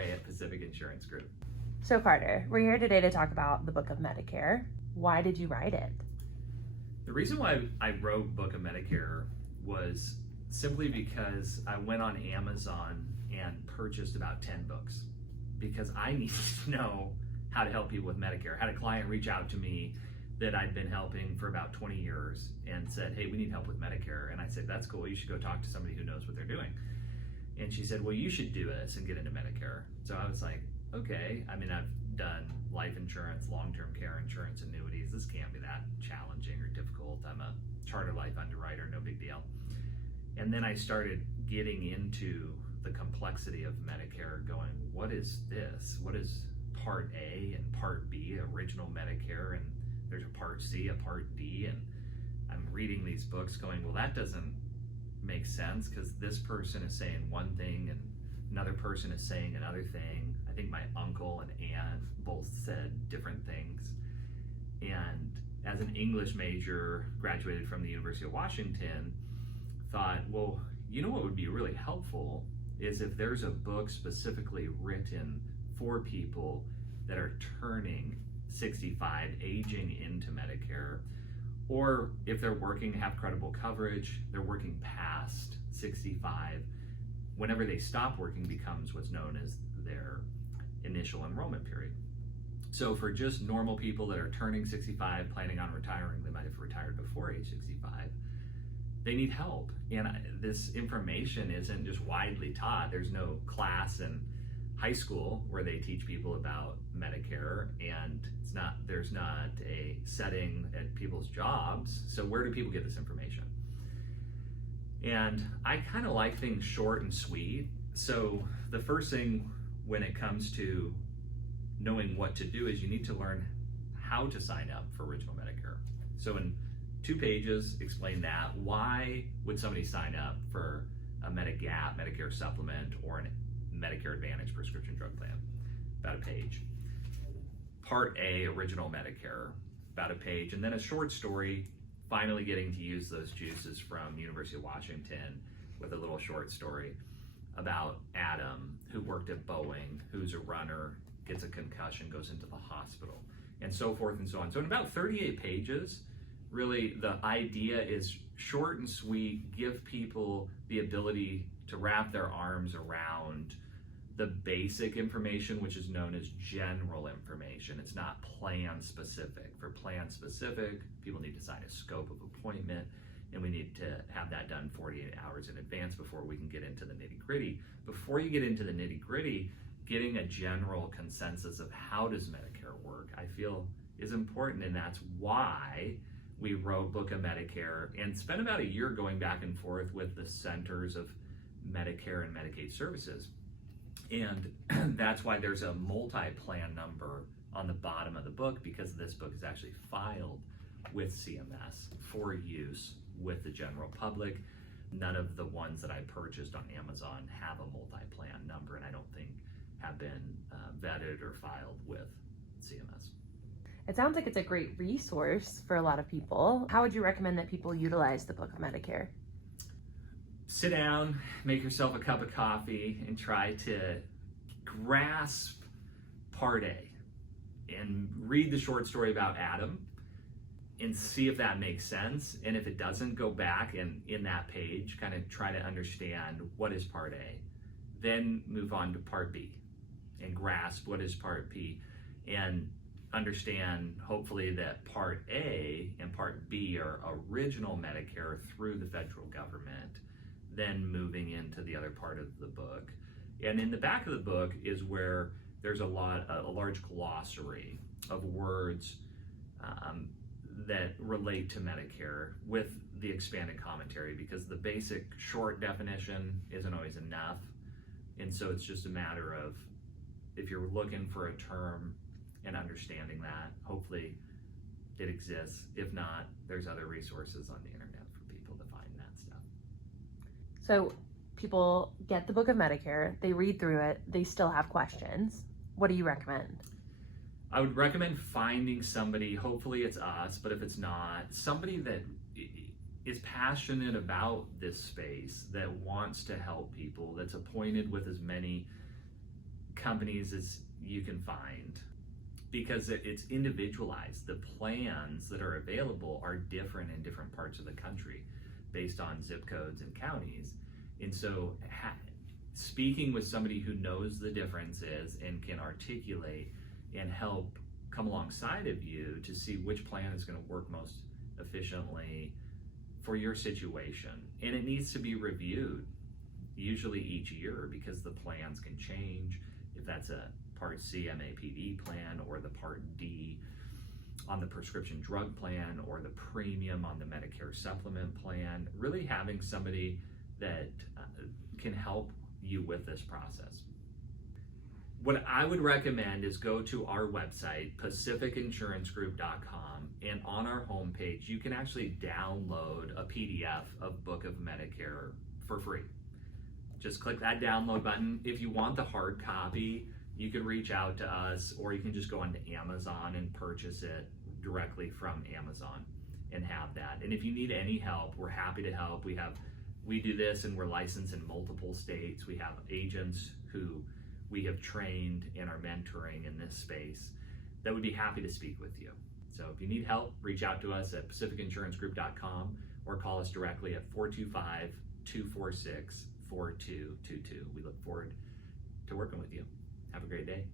Ray at Pacific Insurance Group. So Carter, we're here today to talk about the Book of Medicare. Why did you write it? The reason why I wrote Book of Medicare was simply because I went on Amazon and purchased about 10 books because I needed to know how to help people with Medicare. I had a client reach out to me that I'd been helping for about 20 years and said, hey, we need help with Medicare. And I said, that's cool. You should go talk to somebody who knows what they're doing. And she said, well, you should do this and get into Medicare. So I was like, okay. I mean, I've done life insurance, long-term care insurance, annuities. This can't be that challenging or difficult. I'm a charter life underwriter, no big deal. And then I started getting into the complexity of Medicare, going, what is this? What is Part A and Part B, original Medicare, and there's a Part C, a Part D, and I'm reading these books going, well, that doesn't make sense because this person is saying one thing and another person is saying another thing. I think my uncle and aunt both said different things. And as an English major, graduated from the University of Washington, thought, well, you know what would be really helpful is if there's a book specifically written for people that are turning 65, aging into Medicare, or if they're working, have credible coverage, they're working past 65, whenever they stop working becomes what's known as their initial enrollment period. So for just normal people that are turning 65, planning on retiring, they might have retired before age 65, they need help. And this information isn't just widely taught. There's no class in high school where they teach people about Medicare, and there's not a setting at people's jobs. So where do people get this information? And I kind of like things short and sweet. So the first thing when it comes to knowing what to do is you need to learn how to sign up for original Medicare. So in 2 pages, explain that. Why would somebody sign up for a Medigap, Medicare supplement, or a Medicare Advantage prescription drug plan? About a page. Part A, original Medicare, about a page. And then a short story, finally getting to use those juices from University of Washington with a little short story about Adam, who worked at Boeing, who's a runner, gets a concussion, goes into the hospital, and so forth and so on. So in about 38 pages, really the idea is short and sweet, give people the ability to wrap their arms around the basic information, which is known as general information. It's not plan specific. For plan specific, people need to sign a scope of appointment, and we need to have that done 48 hours in advance before we can get into the nitty gritty. Before you get into the nitty gritty, getting a general consensus of how does Medicare work, I feel is important, and that's why we wrote Book of Medicare and spent about a year going back and forth with the centers of Medicare and Medicaid Services. And that's why there's a multi-plan number on the bottom of the book, because this book is actually filed with CMS for use with the general public. None of the ones that I purchased on Amazon have a multi-plan number, and I don't think have been vetted or filed with CMS. It sounds like it's a great resource for a lot of people. How would you recommend that people utilize the Book of Medicare? Sit down, make yourself a cup of coffee, and try to grasp Part A and read the short story about Adam and see if that makes sense. And if it doesn't, go back and in that page kind of try to understand what is Part A. Then move on to Part B and grasp what is Part B, and understand hopefully that Part A and Part B are original Medicare through the federal government, then moving into the other part of the book. And in the back of the book is where there's a large glossary of words that relate to Medicare with the expanded commentary, because the basic short definition isn't always enough. And so it's just a matter of, if you're looking for a term and understanding that, hopefully it exists. If not, there's other resources on the internet for people to find that stuff. So people get the Book of Medicare, they read through it, they still have questions. What do you recommend? I would recommend finding somebody, hopefully it's us, but if it's not, somebody that is passionate about this space, that wants to help people, that's appointed with as many companies as you can find, because it's individualized. The plans that are available are different in different parts of the country based on zip codes and counties. And so speaking with somebody who knows the differences and can articulate and help come alongside of you to see which plan is going to work most efficiently for your situation. And it needs to be reviewed usually each year, because the plans can change. If that's a Part C MAPD plan, or the Part D on the prescription drug plan, or the premium on the Medicare supplement plan, really having somebody that can help you with this process. What I would recommend is go to our website, pacificInsuranceGroup.com, and on our homepage, you can actually download a PDF of Book of Medicare for free. Just click that download button. If you want the hard copy, you can reach out to us, or you can just go onto Amazon and purchase it directly from Amazon and have that. And if you need any help, we're happy to help. We do this, and we're licensed in multiple states. We have agents who we have trained and are mentoring in this space that would be happy to speak with you. So if you need help, reach out to us at pacificInsuranceGroup.com, or call us directly at 425-246-4222. We look forward to working with you. Have a great day.